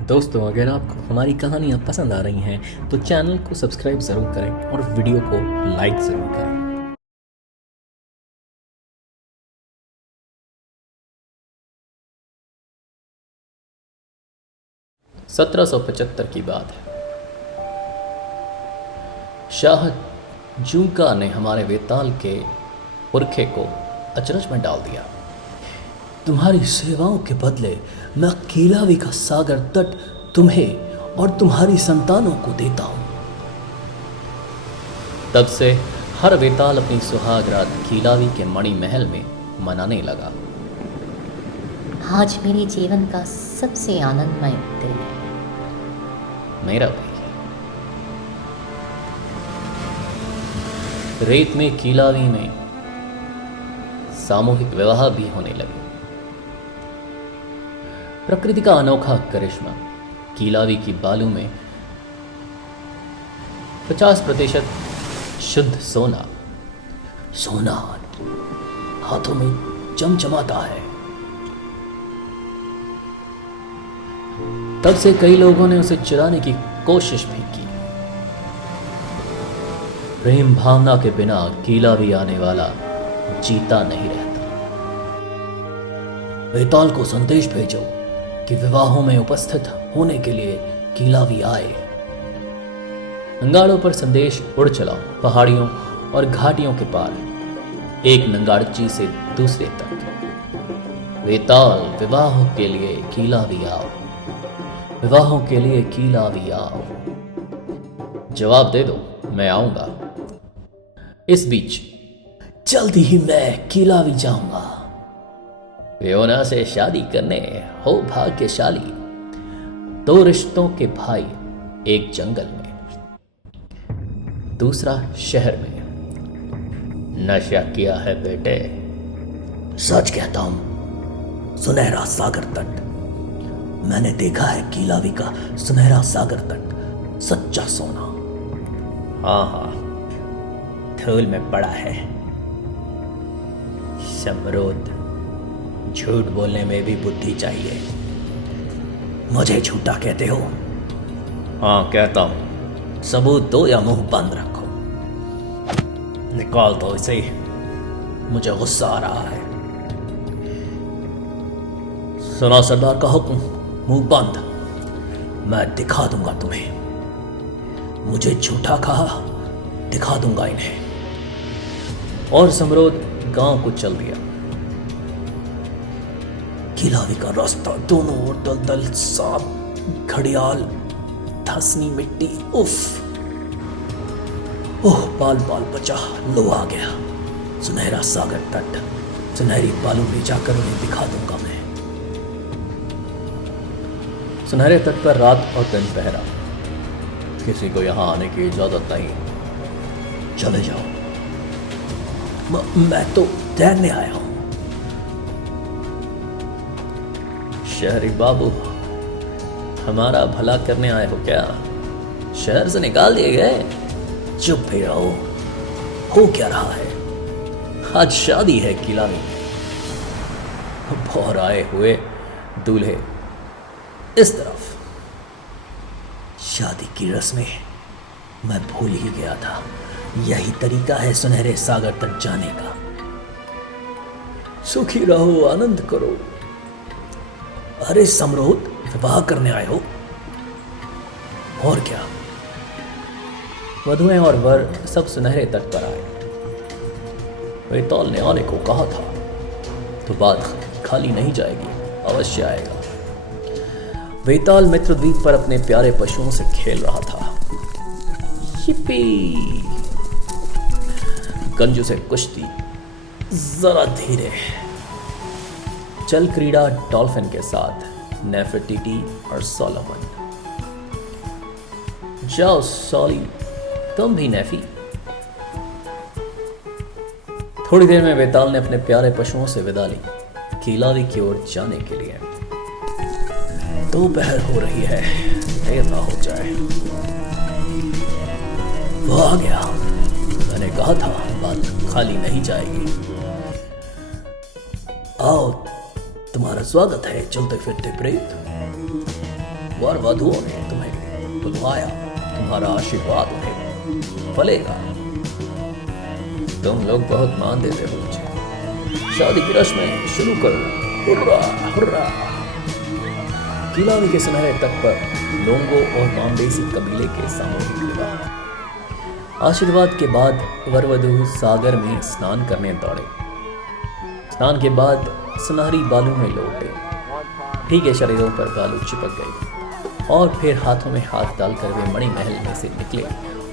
दोस्तों, अगर आपको हमारी कहानियाँ पसंद आ रही हैं तो चैनल को सब्सक्राइब ज़रूर करें और वीडियो को लाइक ज़रूर करें। 1775 की बात है। शाह जूका ने हमारे वेताल के पुरखे को अचरज में डाल दिया। तुम्हारी सेवाओं के बदले मैं कीलावी का सागर तट तुम्हें और तुम्हारी संतानों को देता हूं। तब से हर वेताल अपनी सुहाग रात कीलावी के मणि महल में मनाने लगा। आज मेरे जीवन का सबसे आनंदमय दिन है। मेरा भी। रेत में कीलावी में सामूहिक विवाह भी होने लगे। प्रकृति का अनोखा करिश्मा। कीलावी की बालू में 50% शुद्ध सोना हाथों में चमचमाता है। तब से कई लोगों ने उसे चुराने की कोशिश भी की। प्रेम भावना के बिना कीलावी आने वाला जीता नहीं रहता। वेताल को संदेश भेजो कि विवाहों में उपस्थित होने के लिए कीलावी आए। नंगाड़ों पर संदेश उड़ चला। पहाड़ियों और घाटियों के पार, एक नंगाड़ची से दूसरे तक। वेताल, विवाहों के लिए कीलावी आओ, विवाहों के लिए कीलावी आओ। जवाब दे दो, मैं आऊंगा। इस बीच जल्दी ही मैं कीलावी जाऊंगा। वियोना से शादी करने हो भाग्यशाली। 2 रिश्तों के भाई, एक जंगल में, दूसरा शहर में। नशा किया है बेटे? सच कहता हूं, सुनहरा सागर तट। मैंने देखा है कीलावी का सुनहरा सागर तट, सच्चा सोना। हाँ, धूल में पड़ा है। समरोध, झूठ बोलने में भी बुद्धि चाहिए। मुझे झूठा कहते हो? हाँ, कहता हूं। सबूत दो या मुंह बंद रखो। निकाल दो इसे, मुझे गुस्सा आ रहा है। सुना सरदार का हुक्म, मुंह बंद। मैं दिखा दूंगा तुम्हें। मुझे झूठा कहा, दिखा दूंगा इन्हें। और समरोध गांव को चल दिया। कीलावी का रास्ता दोनों ओर दलदल, सांप, घड़ियाल, धसनी मिट्टी। उफ, ओह, बाल बाल बचा, लो आ गया। सुनहरा सागर तट, सुनहरी बालू ले जाकर उन्हें दिखा दूंगा मैं। सुनहरे तट पर रात और दिन पहरा। किसी को यहां आने की इजाजत नहीं। चले जाओ। मैं तो तैरने आया हूं। शहरी बाबू, हमारा भला करने आए हो क्या? शहर से निकाल दिए गए? चुप भी रहो। हो क्या रहा है? आज शादी है कीलावी में। बौराए हुए दूल्हे इस तरफ। शादी की रस्में मैं भूल ही गया था। यही तरीका है सुनहरे सागर तक जाने का। सुखी रहो, आनंद करो। अरे समरोध, विवाह करने आए हो? और क्या? वधुएं और वर सब सुनहरे तट पर आए। वेताल ने आने को कहा था, तो बात खाली नहीं जाएगी, अवश्य आएगा। वेताल मित्रद्वीप पर अपने प्यारे पशुओं से खेल रहा था। yippee! गंजू से कुश्ती, जरा धीरे। जल क्रीड़ा डॉल्फिन के साथ, नेफरटीटी और सोलोमन। जाओ सॉली, तुम भी नेफी। थोड़ी देर में वेताल ने अपने प्यारे पशुओं से विदा ली, कीलावी की ओर जाने के लिए। दोपहर हो रही है, देर ना हो जाए। वो आ गया। मैंने कहा था, बात खाली नहीं जाएगी। आओ, तुम्हारा स्वागत है चलते फिरते प्रेत। वर वधुओं ने तुम्हें बुलवाया, तुम्हारा आशीर्वाद उन्हें फलेगा। तुम लोग बहुत मान देते हो मुझे। शादी की रस्में शुरू करो। Hurrah hurrah. किलावी के सुनहरे तट पर लोंगो और मामबेसी कबीले के सामूहिक विवाह। आशीर्वाद के बाद वर वधू सागर में स्नान करने दौड़े। स्नान के बाद सुनहरी बालू में लौटे। भीगे शरीरों पर बालू चिपक गए और फिर हाथों में हाथ डालकर वे मणि महल में से निकले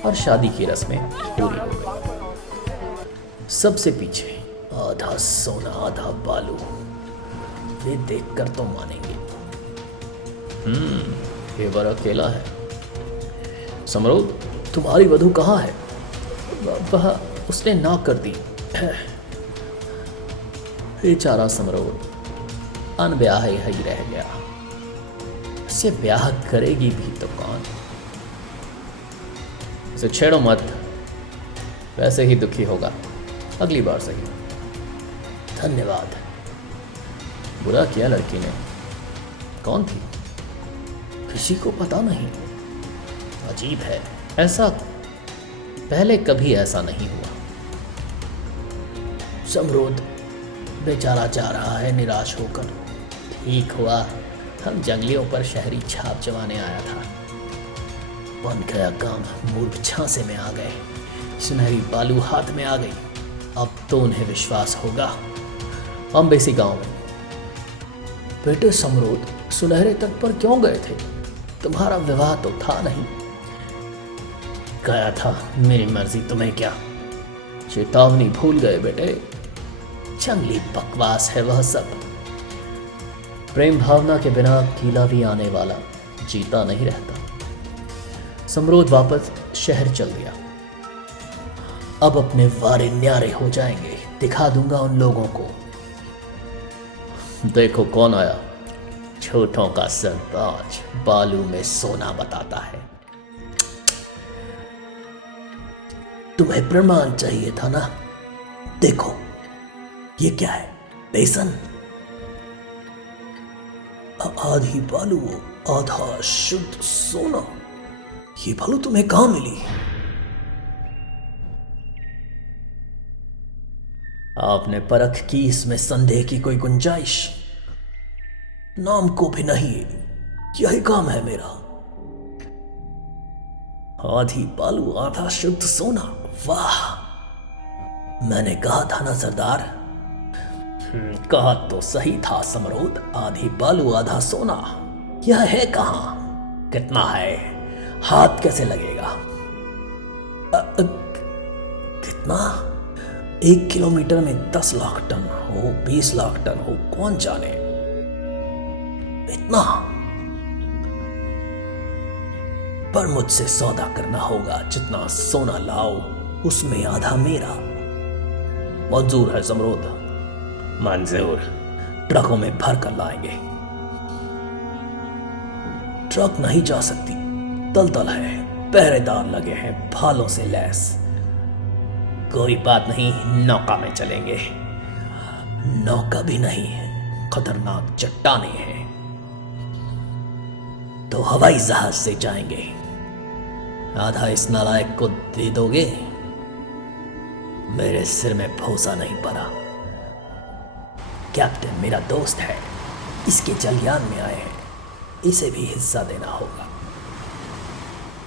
और शादी की रस्में पूरी हो गई। सबसे पीछे आधा सोना आधा बालू। वे देखकर तो मानेंगे। ये वर अकेला है। समरोध, तुम्हारी वधू कहाँ है? वह उसने ना कर दी। बेचारा समरोध अनब्याह ही रह गया। उससे ब्याह करेगी भी तो कौन? उसे छेड़ो मत, वैसे ही दुखी होगा। अगली बार सही। धन्यवाद। बुरा किया लड़की ने। कौन थी? किसी को पता नहीं। अजीब है, ऐसा पहले कभी ऐसा नहीं हुआ। समरोध बेचारा जा रहा है निराश होकर। ठीक हुआ हम जंगलियों पर शहरी छाप जमाने आया था। बन गया काम। मूर्ख झांसे में आ गए। सुनहरी बालू हाथ में आ गई। अब तो उन्हें विश्वास होगा। अम्बेसी गांव में। बेटे समरोध, सुनहरे तट पर क्यों गए थे? तुम्हारा विवाह तो था नहीं। गया था, मेरी मर्जी, तुम्हें क्या? चेतावनी भूल गए बेटे। जंगली बकवास है वह सब। प्रेम भावना के बिना किलावी आने वाला जीता नहीं रहता। समरोध वापस शहर चल दिया। अब अपने वारे न्यारे हो जाएंगे। दिखा दूंगा उन लोगों को। देखो कौन आया। झूठों का सरताज बालू में सोना बताता है। तुम्हें प्रमाण चाहिए था ना? देखो ये क्या है? बेसन। आधी बालू आधा शुद्ध सोना। ये बालू तुम्हें कहां मिली? आपने परख की, इसमें संदेह की कोई गुंजाइश? नाम को भी नहीं, यही काम है मेरा। आधी बालू आधा शुद्ध सोना। वाह, मैंने कहा था ना सरदार। कहा तो सही था समरोध। आधी बालू आधा सोना। यह है कहां? कितना है? हाथ कैसे लगेगा? कितना? 1 किलोमीटर में 10 लाख टन हो, 20 लाख टन हो, कौन जाने। इतना? पर मुझसे सौदा करना होगा। जितना सोना लाओ उसमें आधा मेरा। मंजूर है समरोध, मंजूर। ट्रकों में भर कर लाएंगे। ट्रक नहीं जा सकती, दलदल है, पहरेदार लगे हैं भालों से लैस। कोई बात नहीं, नौका में चलेंगे। नौका भी नहीं, खतरनाक चट्टाने हैं। तो हवाई जहाज से जाएंगे। आधा इस नालायक को दे दोगे? मेरे सिर में भूसा नहीं पड़ा। कैप्टन मेरा दोस्त है, इसके जलयान में आए हैं, इसे भी हिस्सा देना होगा।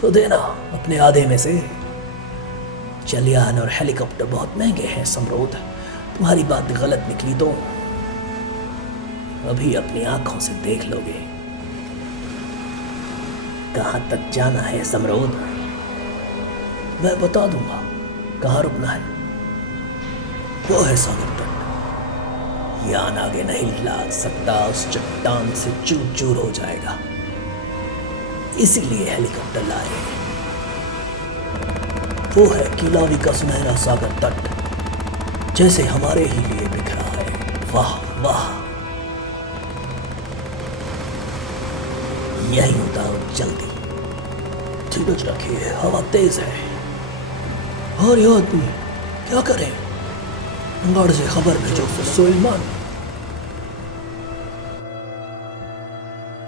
तो देना अपने आधे में से। जलयान और हेलीकॉप्टर बहुत महंगे हैं समरोध। तुम्हारी बात गलत निकली तो अभी अपनी आंखों से देख लोगे। कहां तक जाना है समरोध? मैं बता दूंगा कहां रुकना है। वो है सागर तट। यान आगे नहीं ला सकता, उस चट्टान से चूर चूर हो जाएगा। इसीलिए हेलीकॉप्टर लाए। वो है किलावी का सुनहरा सागर तट, जैसे हमारे ही लिए बिखरा है। वाह वाह, यही उतारो जल्दी। धीरज रखिए, हवा तेज है। और ये आदमी क्या करे? गढ़ से खबर भेजो सुलेमान।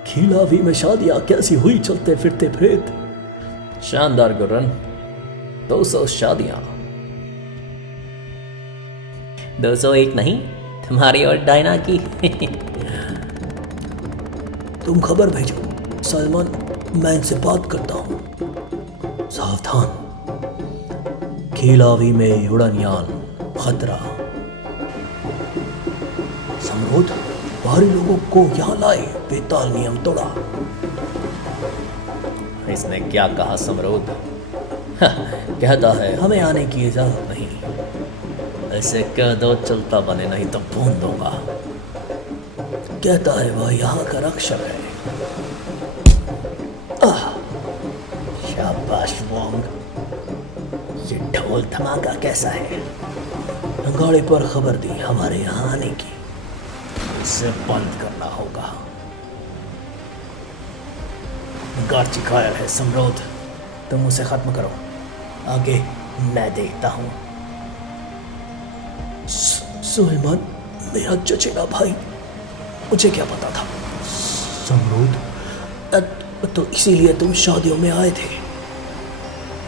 खिलावी में शादियां कैसी हुई चलते फिरते प्रेत? शानदार गुर्रन, 200 शादियां। 201 नहीं, तुम्हारी और डायना की। तुम खबर भेजो सलमान, मैं इनसे बात करता हूं। सावधान, खिलावी में उड़नयान, खतरा। समरोध, बाहरी लोगों को यहां लाए, बेताल नियम तोड़ा। इसने क्या कहा समरोध? कहता है हमें आने की इजाजत नहीं। ऐसे कह दो चलता बने, नहीं तो भून दूंगा। कहता है वह यहाँ का रक्षक है। शाबाश वोंग, ये ढोल धमाका कैसा है? गाड़ी पर खबर दी हमारे यहाँ आने की, इसे बंद करना होगा। गार्ची कायर है समरोध, तुम उसे खत्म करो, आगे मैं देखता हूँ। सुलेमान, मेरा चचेरा भाई, मुझे क्या पता था। समरूद, तो इसीलिए तुम शादियों में आए थे,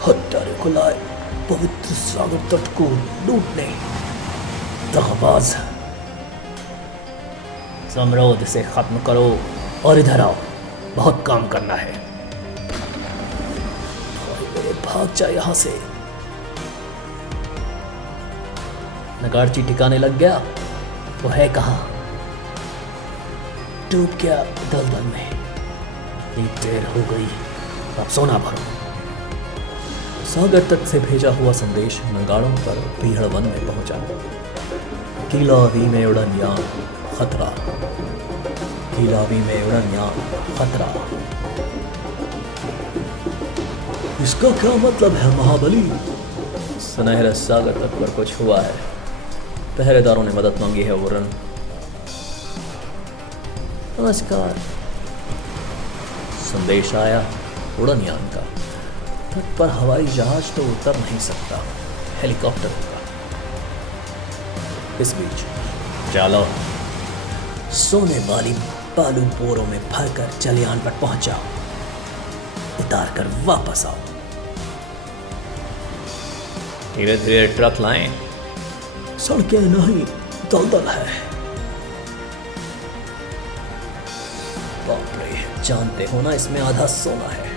हत्यारे को लाए पवित्र सागर तट को लूटने। दगाबाज, समरोध से खत्म करो और इधर आओ, बहुत काम करना है। भाग जा यहां से। नगाड़ची ठिकाने लग गया, वो है कहाँ? डूब गया दलदल में। एक देर हो गई, अब सोना भरो। सागर तट से भेजा हुआ संदेश नगाड़ों पर भीड़ वन में पहुंचा। खिलावी में उड़नयान, खतरा। खिलावी में उड़नयान, खतरा। इसका क्या मतलब है महाबली? सुनहरे सागर तट पर कुछ हुआ है, पहरेदारों ने मदद मांगी है। वरुण, नमस्कार। संदेश आया उड़नयान का। तट पर हवाई जहाज तो उतर नहीं सकता, हेलीकॉप्टर होगा। इस बीच चलो, सोने वाली बालू बोरों में भरकर चलियान पर पहुंचाओ, उतार कर वापस आओ। धीरे धीरे ट्रक लाएं। सड़कें नहीं, दलदल है। बाप रे, जानते हो ना इसमें आधा सोना है।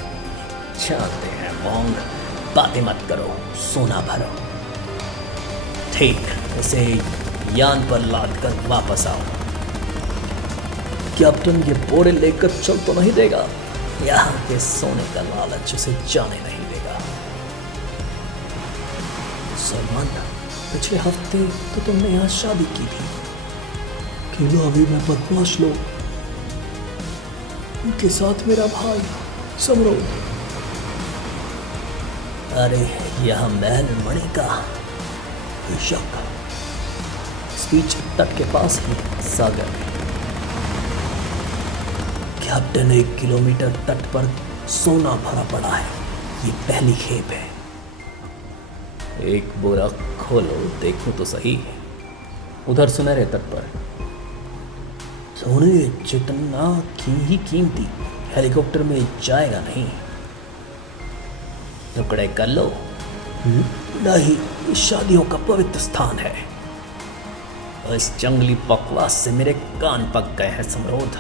जानते हैं मोंग, बातें मत करो, सोना भरो। ठीक, इसे यान पर लाद कर वापस आओ। कैप्टन, ये बोरे लेकर चल तो नहीं देगा? यहाँ के सोने का लालच उसे जाने नहीं देगा। सलमान, पिछले हफ्ते तो तुमने यहाँ शादी की थी। खिलावी में बदमाश लोग, उनके साथ मेरा भाई समरोध। अरे यह महल मणि का शक। स्पीच तट के पास ही सागर में। कैप्टन 1 किलोमीटर तट पर सोना भरा पड़ा है, ये पहली खेप है। एक बोरा खोलो, देखो तो सही। उधर सुनहरे तट पर सोने जितना ही कीमती हेलीकॉप्टर में जाएगा नहीं। टुकड़े कर लो। नहीं, शादियों का पवित्र स्थान है। इस जंगली बकवास से मेरे कान पक गए हैं समरोध।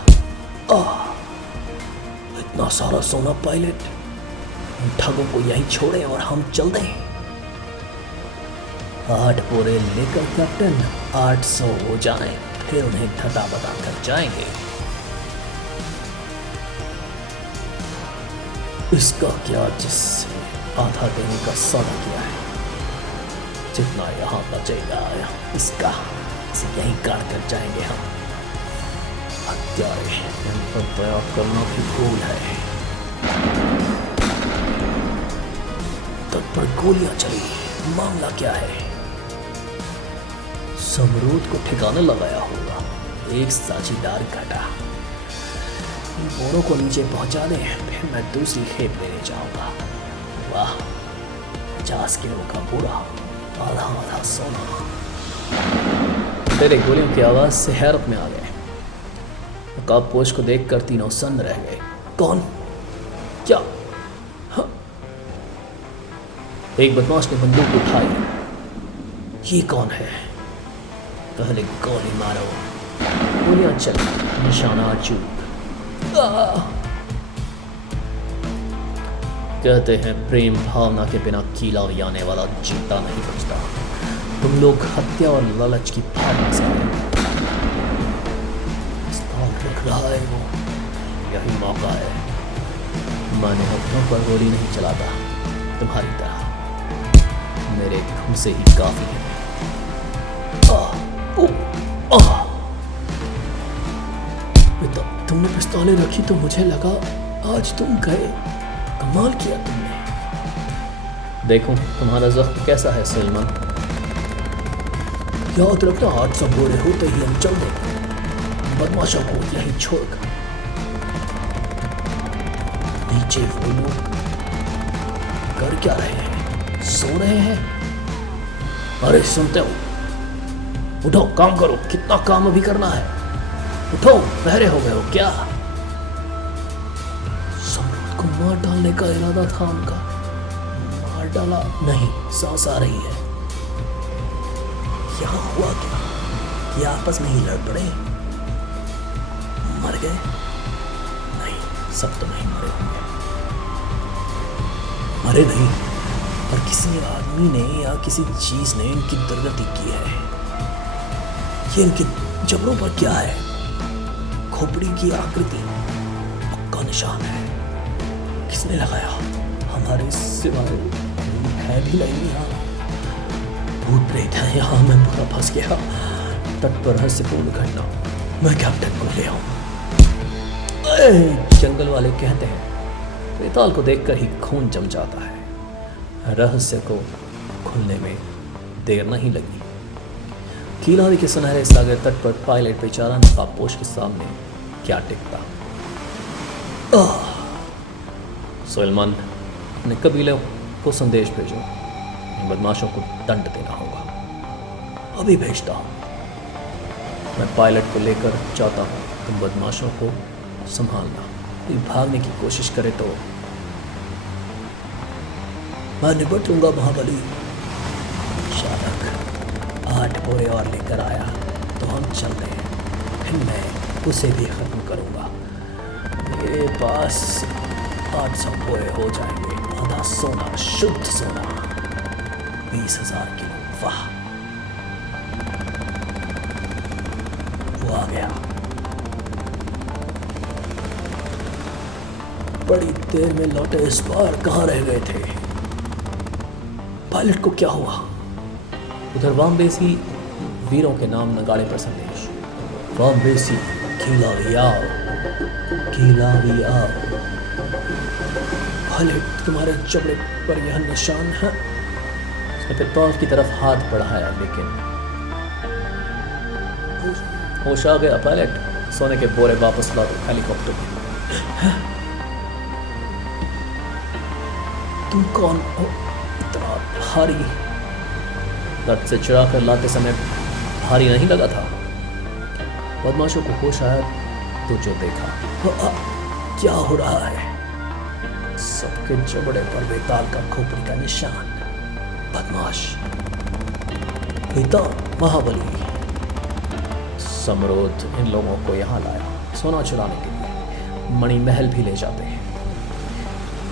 इतना सारा सोना पायलट, ठगों को यहीं छोड़े और हम चल दें। 8 बोरे लेकर कैप्टन 800 हो जाएं, फिर उन्हें ठटा बताकर जाएंगे। इसका क्या, जिससे आधा देने का सौदा किया है, जितना यहाँ बचेगा इसका, इसे यहीं काट कर जाएंगे हम। हत्यारे, इन पर दया करना भी भूल है। तट पर गोलियां चली, मामला क्या है? समरूद को ठिकाने लगाया होगा, एक साझीदार घटा। इन बोरों को नीचे पहुंचा दे, फिर मैं दूसरी खेप लेने जाऊंगा। वाह, 50 किलो का बोरा, आधा आधा सोना। तेरे गोलियों की आवाज से हैरत में आ गए। नकाबपोश को देखकर तीनों सन्न रह गए। कौन? क्या? हाँ। एक बदमाश ने बंदूक उठाई। ये कौन है? पहले गोली मारो। गोलियां चली, निशाना चूक। कहते हैं प्रेम भावना के बिना कीला आने वाला जीता नहीं बचता। तुम लोग हत्या और लालच की भावना से रख रहा है वो। यही मौका है। मैंने हत्याओं पर गोली नहीं चलाता तुम्हारी तरह। मेरे खून से ही काफी है। तुमने पिस्तौलें रखी तो मुझे लगा आज तुम गए। कमाल किया तुमने। देखो तुम्हारा जख्म कैसा है सलमान। याद रखना 800 बोरे होते ही हम चल देंगे बदमाशों को यहीं छोड़कर। नीचे वो लोग कर क्या रहे हैं? सो रहे हैं? अरे सुनते हो? उठो, काम करो। कितना काम अभी करना है? उठो, बहरे हो गए हो क्या? सम्राट को मार डालने का इरादा था उनका। मार डाला नहीं, सांस आ रही है। यहां हुआ क्या? ये आपस में ही लड़ पड़े? मर गए? नहीं, सब तो नहीं मरे होंगे। मरे नहीं, और किसी आदमी ने या किसी चीज ने इनकी दुर्गति की है। ये इनके जबड़ों पर क्या है? खोपड़ी की आकृति, पक्का निशान है। किसने लगाया? हमारे सिवाय है भी नहीं यहाँ। भूत प्रेत है यहाँ। मैं पूरा फंस गया। तट पर रहस्यपूर्ण घटना। मैं कैप्टन को ले आऊं। जंगल वाले कहते हैं वेताल को देखकर ही खून जम जाता है। रहस्य को खुलने में देर नहीं लगी। कीलावी के सुनहरे सागर तट पर पायलट बेचारा नकाबपोश के सामने क्या टिकता। सुलेमान ने कबीले को संदेश भेजो। इन बदमाशों को दंड देना होगा। अभी भेजता हूं। मैं पायलट को लेकर जाता हूं। तुम बदमाशों को संभालना। कोई भागने की कोशिश करे तो मैं निपट लूंगा महाबली। शालक 8 बोरे और लेकर आया तो हम चल रहे हैं। फिर मैं उसे भी खत्म करूंगा। मेरे पास 800 बोरे हो जाएंगे। आधा सोना, शुद्ध सोना, 20,000 किलो। वाह, वो आ गया। बड़ी देर में लौटे। इस बार कहाँ रह गए थे? पायलट को क्या हुआ? उधर वामबेसी वीरों के नाम नगाड़े पर संदेश। वामबेसी, कीलावी आओ, कीलावी आओ। पायलट, तुम्हारे जबड़े पर यह निशान है। उसने पिस्तौल की तरफ हाथ बढ़ाया, लेकिन होश आ गया। पायलट, सोने के बोरे वापस ला दो हेलीकॉप्टर में। तुम कौन हो? इतना भारी। तट से चुरा कर लाते समय भारी नहीं लगा था। बदमाशों को होश आया तो जो देखा। क्या हो रहा है? सबके जबड़े पर वेताल का खोपड़ी का निशान। बदमाश वेताल, महाबली। समरोध इन लोगों को यहाँ लाया सोना चुराने के लिए। मणि महल भी ले जाते हैं।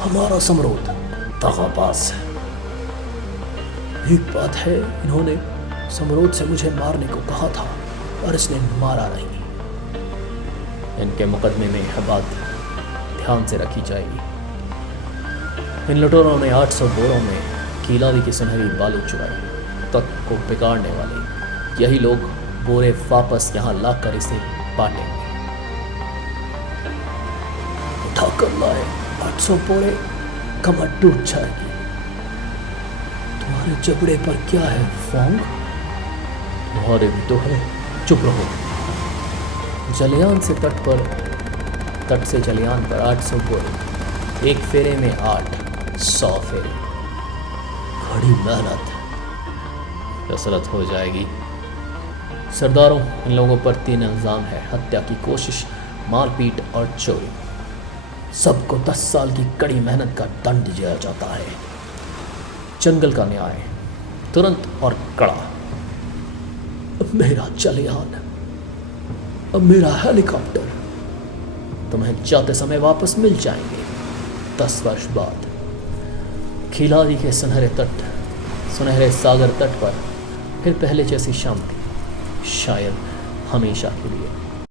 हमारा समरोध दगाबाज है। एक बात है, इन्होंने समरोध से मुझे मारने को कहा था और इसने मारा नहीं। इनके मुकदमे में यह बात ध्यान से रखी जाएगी। इन लुटेरों ने 800 बोरों में कीलावी की सुनहरी बालू चुराई। तट को बिगाड़ने वाले यही लोग बोरे वापस यहाँ लाकर इसे बांटेंगे। उठाकर लाए 800 बोरे, कमर टूट जाएगी। तुम्हारे जबड़े पर क्या है फोंग? तुम्हारे भी तो है। चुप रहो। जलियान से तट से जलियान पर 800 बोरे। एक फेरे में 800 फेरे। बड़ी मेहनत, कसरत हो जाएगी। सरदारों, इन लोगों पर 3 इल्जाम है। हत्या की कोशिश, मारपीट और चोरी, सबको 10 साल की कड़ी मेहनत का दंड दिया जाता है। जंगल का न्याय तुरंत और कड़ा। अब मेरा चलियान, अब मेरा हेलीकॉप्टर तुम्हें जाते समय वापस मिल जाएंगे 10 वर्ष बाद। खिलाड़ी के सुनहरे सागर तट पर फिर पहले जैसी शांति, शायद हमेशा के लिए।